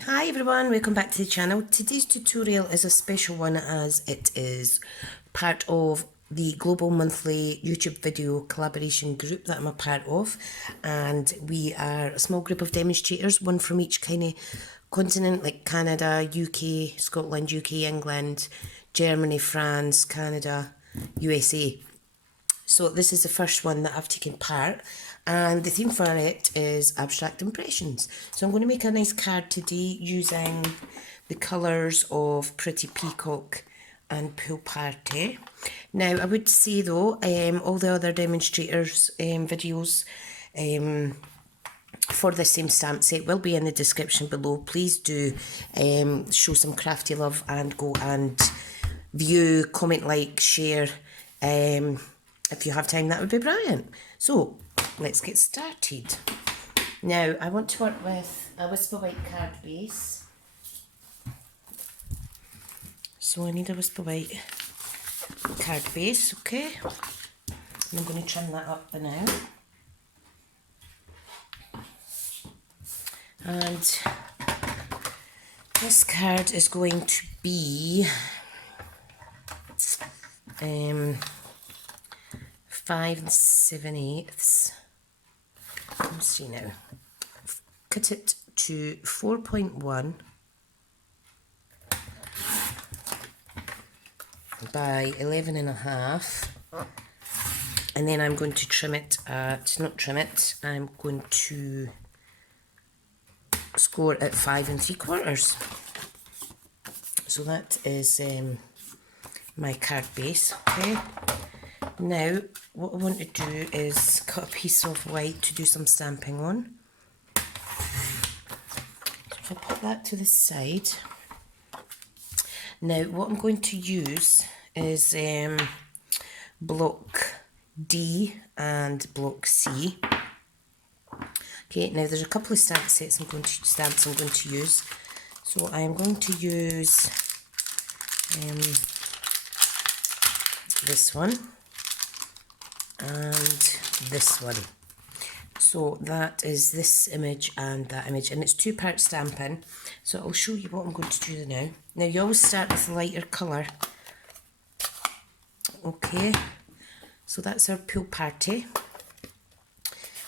Hi everyone, welcome back to the channel. Today's tutorial is a special one as it is part of the global monthly YouTube video collaboration group that I'm a part of, and we are a small group of demonstrators, one from each kind of continent like Canada, UK, Scotland, UK, England, Germany, France, Canada, USA. So this is the first one that I've taken part, and the theme for it is abstract impressions. So I'm going to make a nice card today using the colours of Pretty Peacock and Pool Party. Now I would say though, all the other demonstrators videos for the same stamp set will be in the description below. Please do show some crafty love and go and view, comment, like, share. If you have time, that would be brilliant. So let's get started. Now I want to work with a Whisper White card base. So I need a Whisper White card base, okay? And I'm going to trim that up now. And this card is going to be 5 7/8. Let's see now. Cut it to 4.1 by 11.5, and then I'm going to trim it at, not trim it, I'm going to score at 5 3/4. So that is my card base, okay? Now what I want to do is cut a piece of white to do some stamping on. So if I put that to the side, now what I'm going to use is block D and block C. Okay, now there's a couple of stamp sets I'm going to use. So I'm going to use this one and this one. So that is this image and that image, and it's 2-part stamping. So I'll show you what I'm going to do now. Now you always start with a lighter colour. Okay, so that's our Pool Party.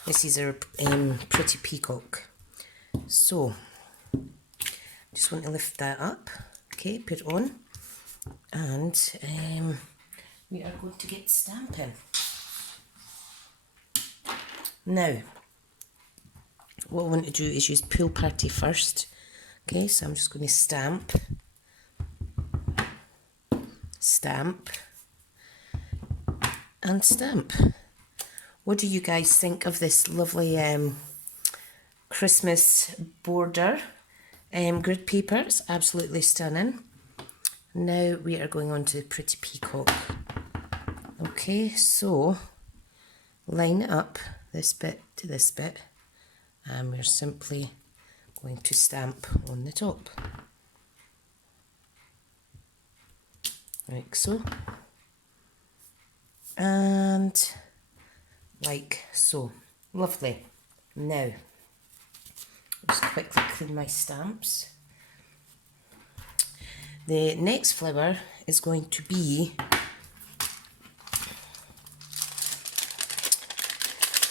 This is our Pretty Peacock. So just want to lift that up, okay, put it on, and we are going to get stamping. Now, what I want to do is use Pool Party first. Okay, so I'm just going to stamp, stamp, and stamp. What do you guys think of this lovely Christmas border grid paper? It's absolutely stunning. Now we are going on to Pretty Peacock. Okay, so line it up, this bit to this bit, and we're simply going to stamp on the top, like so, and like so. Lovely. Now just quickly clean my stamps. The next flower is going to be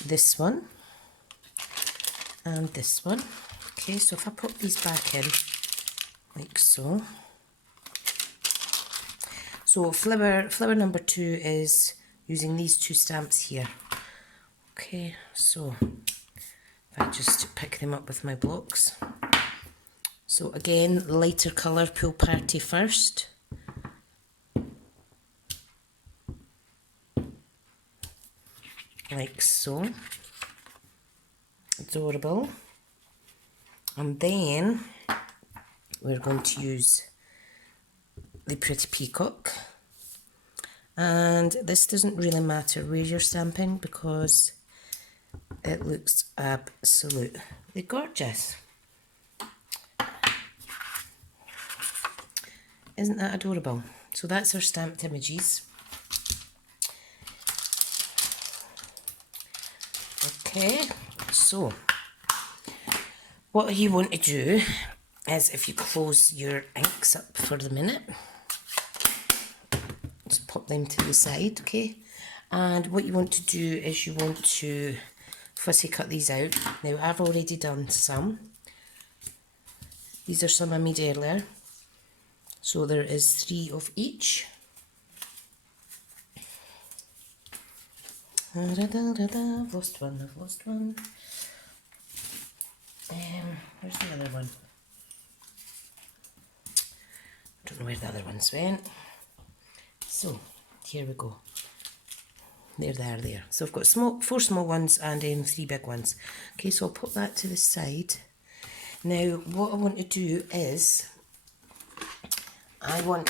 this one and this one. Okay, so if I put these back in like so. So flower number 2 is using these 2 stamps here. Okay, so if I just pick them up with my blocks. So again, lighter colour Pool Party first. Like so. Adorable. And then we're going to use the Pretty Peacock. And this doesn't really matter where you're stamping because it looks absolutely gorgeous. Isn't that adorable? So that's our stamped images. Okay, so what you want to do is if you close your inks up for the minute. Just pop them to the side, okay? And what you want to do is you want to fussy cut these out. Now I've already done some. These are some I made earlier. So there is 3 of each. I've lost one, I've lost one. Where's the other one? I don't know where the other ones went. So, here we go. There they are there. So I've got 4 small ones and 3 big ones. Okay, so I'll put that to the side. Now, what I want to do is, I want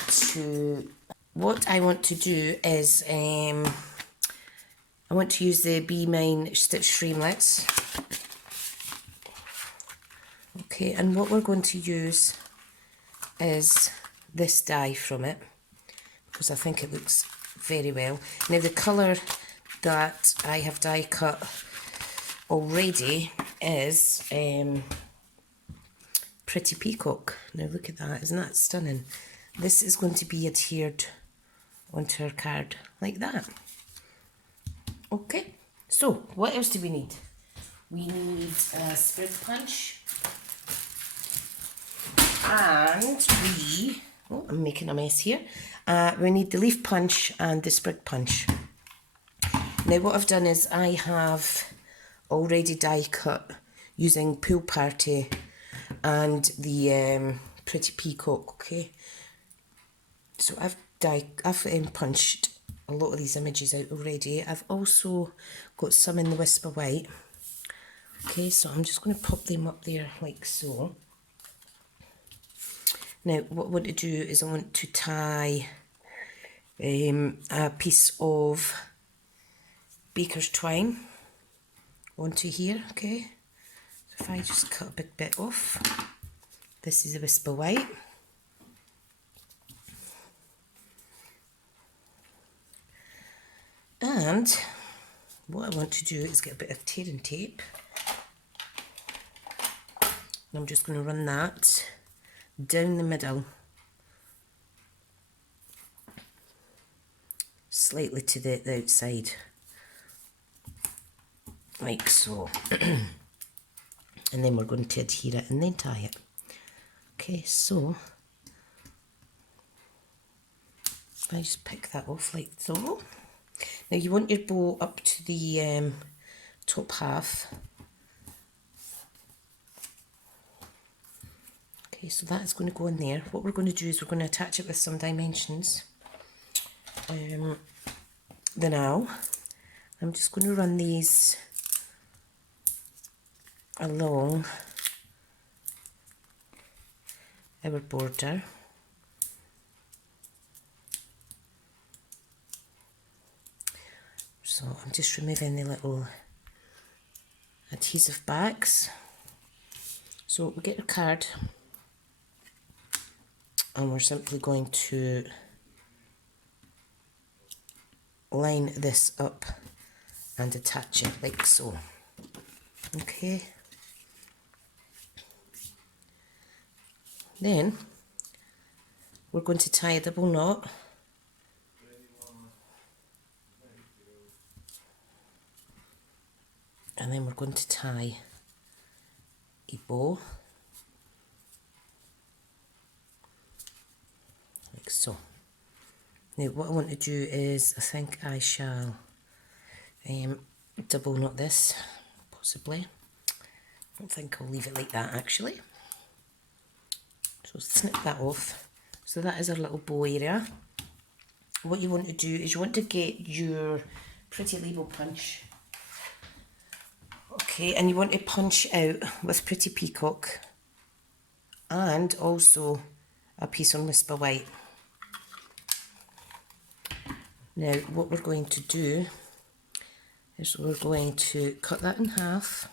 to use the Be Mine stitch framelits. Okay, and what we're going to use is this die from it, because I think it looks very well. Now the colour that I have die cut already is Pretty Peacock. Now look at that, isn't that stunning? This is going to be adhered onto our card like that. Okay, so what else do we need? We need a spread punch, and I'm making a mess here. We need the leaf punch and the sprig punch. Now what I've done is I have already die cut using Pool Party and the Pretty Peacock, okay? So I've punched a lot of these images out already. I've also got some in the Whisper White. Okay, so I'm just going to pop them up there like so. Now, what I want to do is I want to tie a piece of baker's twine onto here, okay? So if I just cut a big bit off, this is a Whisper White. And what I want to do is get a bit of tearing tape. And I'm just going to run that down the middle, slightly to the outside, like so. And then we're going to adhere it and then tie it. Okay, so I just pick that off like so. Now you want your bow up to the top half. Okay, so that is going to go in there. What we're going to do is we're going to attach it with some dimensions. Now, I'm just going to run these along our border. So I'm just removing the little adhesive backs. So we get a card and we're simply going to line this up and attach it like so. Okay. Then we're going to tie a double knot. And then we're going to tie a bow like so. Now what I want to do is, I think I shall double knot this, possibly. I don't think I'll leave it like that actually. So snip that off. So that is our little bow area. What you want to do is you want to get your Pretty Label punch. Okay, and you want to punch out with Pretty Peacock and also a piece on Whisper White. Now what we're going to do is we're going to cut that in half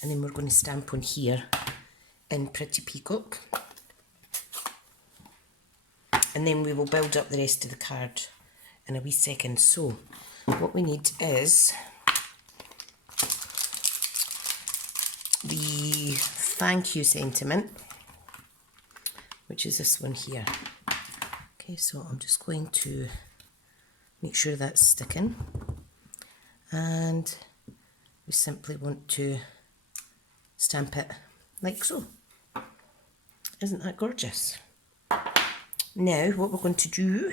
and then we're going to stamp on here in Pretty Peacock. And then we will build up the rest of the card in a wee second. So what we need is the thank you sentiment. which is this one here. Okay, so I'm just going to make sure that's sticking, and we simply want to stamp it like so. Isn't that gorgeous? Now what we're going to do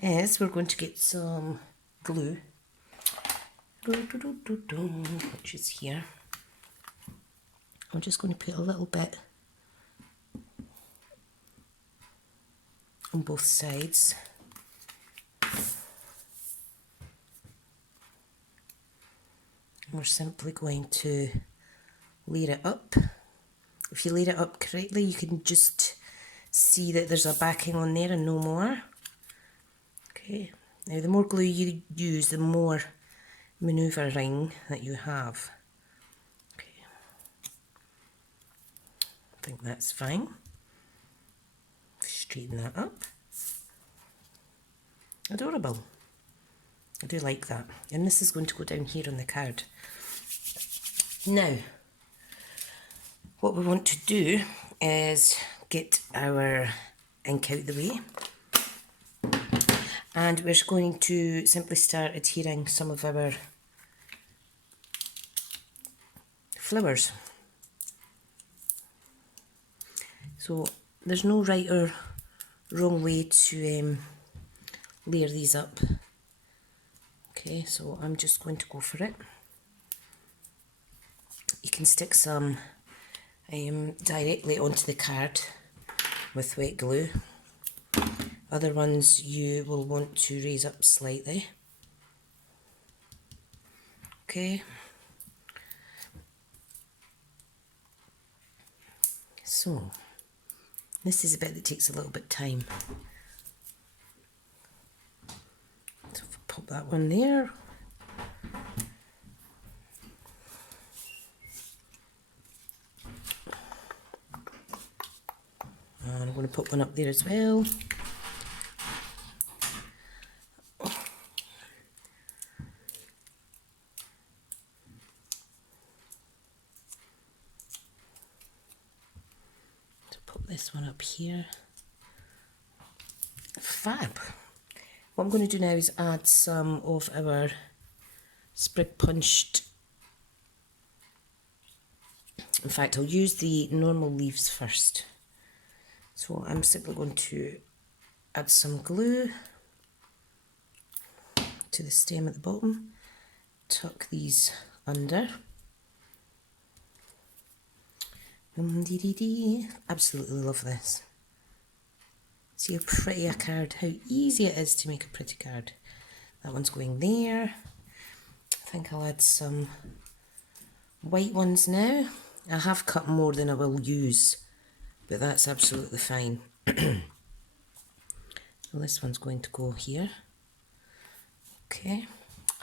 is we're going to get some glue, which is here. I'm just going to put a little bit on both sides. We're simply going to layer it up. If you layer it up correctly, you can just see that there's a backing on there and no more. Okay, now the more glue you use, the more manoeuvring that you have. Okay, I think that's fine. Straighten that up. Adorable. I do like that. And this is going to go down here on the card. Now, what we want to do is get our ink out the way. And we're going to simply start adhering some of our flowers. So there's no right or wrong way to layer these up. Okay, so I'm just going to go for it. You can stick some directly onto the card with wet glue. Other ones you will want to raise up slightly. Okay. So, this is a bit that takes a little bit of time. So if I pop that one there. And I'm going to put one up there as well. To put this one up here. Fab. What I'm going to do now is add some of our sprig punched. In fact, I'll use the normal leaves first. So I'm simply going to add some glue to the stem at the bottom, tuck these under. Absolutely love this. See how pretty a card, how easy it is to make a pretty card. That one's going there. I think I'll add some white ones now. I have cut more than I will use, but that's absolutely fine. So this one's going to go here. Okay,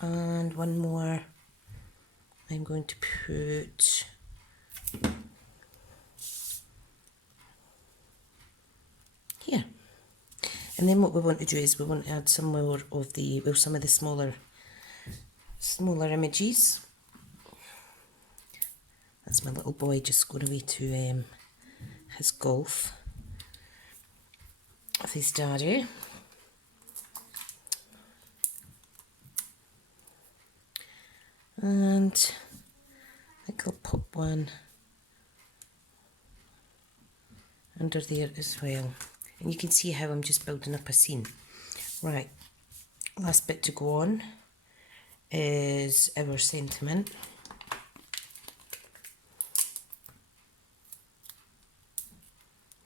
and one more I'm going to put here. And then what we want to do is we want to add some more of the, well, some of the smaller images. That's my little boy just going away to his golf with his daddy. And I think I'll pop one under there as well. And you can see how I'm just building up a scene. Right, last bit to go on is our sentiment.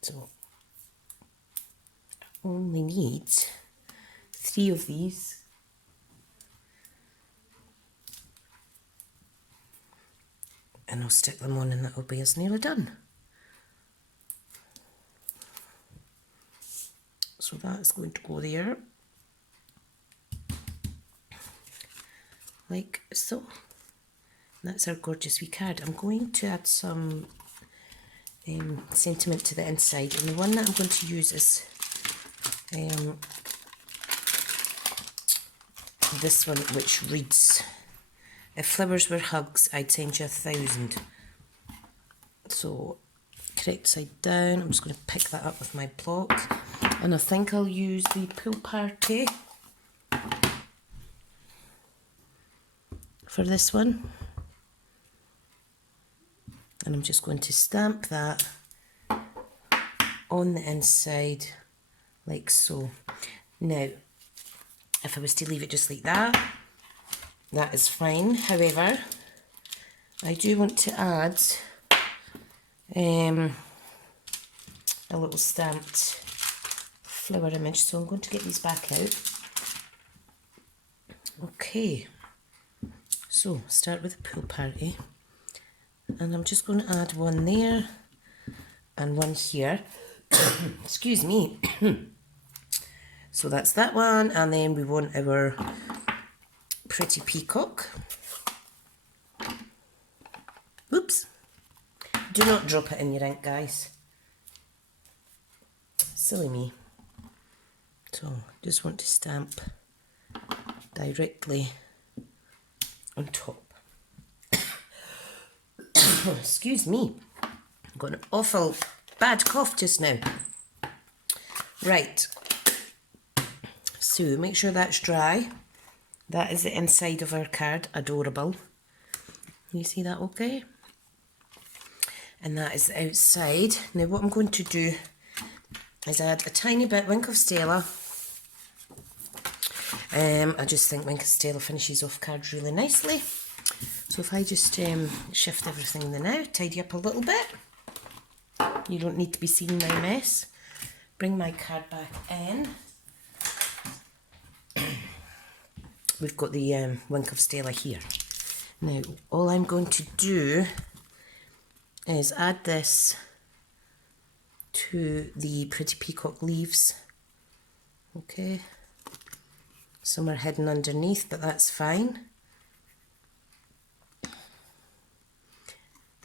So I only need 3 of these. And I'll stick them on and that'll be us nearly done. So that's going to go there, like so. That's our gorgeous wee card. I'm going to add some sentiment to the inside, and the one that I'm going to use is this one, which reads, "If flowers were hugs, I'd send you 1,000. So correct side down. I'm just going to pick that up with my block, and I think I'll use the pool party for this one, and I'm just going to stamp that on the inside like so. Now if I was to leave it just like that, that is fine. However, I do want to add a little stamped flower image, so I'm going to get these back out. Okay, so start with the pool party, and I'm just going to add one there and one here. Excuse me. So that's that one, and then we want our pretty peacock. Whoops. Do not drop it in your ink, guys. Silly me. So just want to stamp directly on top. Excuse me. I've got an awful bad cough just now. Right. So make sure that's dry. That is the inside of our card. Adorable. You see that okay? And that is the outside. Now what I'm going to do is add a tiny bit Wink of Stella. I just think Wink of Stella finishes off cards really nicely. So if I just shift everything there now, tidy up a little bit. You don't need to be seeing my mess. Bring my card back in. We've got the Wink of Stella here. Now all I'm going to do is add this to the pretty peacock leaves. Okay, some are hidden underneath, but that's fine.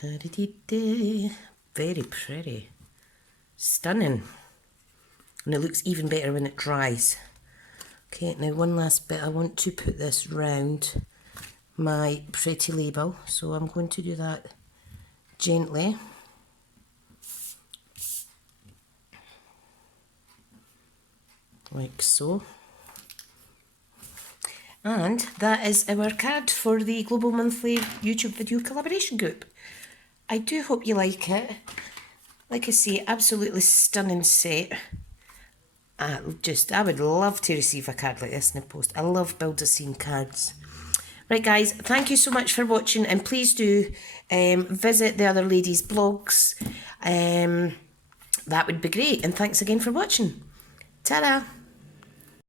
Very pretty, stunning, and it looks even better when it dries. Okay, now one last bit. I want to put this round my pretty label, so I'm going to do that gently. Like so. And that is our card for the Global Monthly YouTube Video Collaboration Group. I do hope you like it. Like I say, absolutely stunning set. I would love to receive a card like this in the post. I love Build-A-Scene cards. Right guys, thank you so much for watching, and please do visit the other ladies' blogs. That would be great, and thanks again for watching. Ta-da!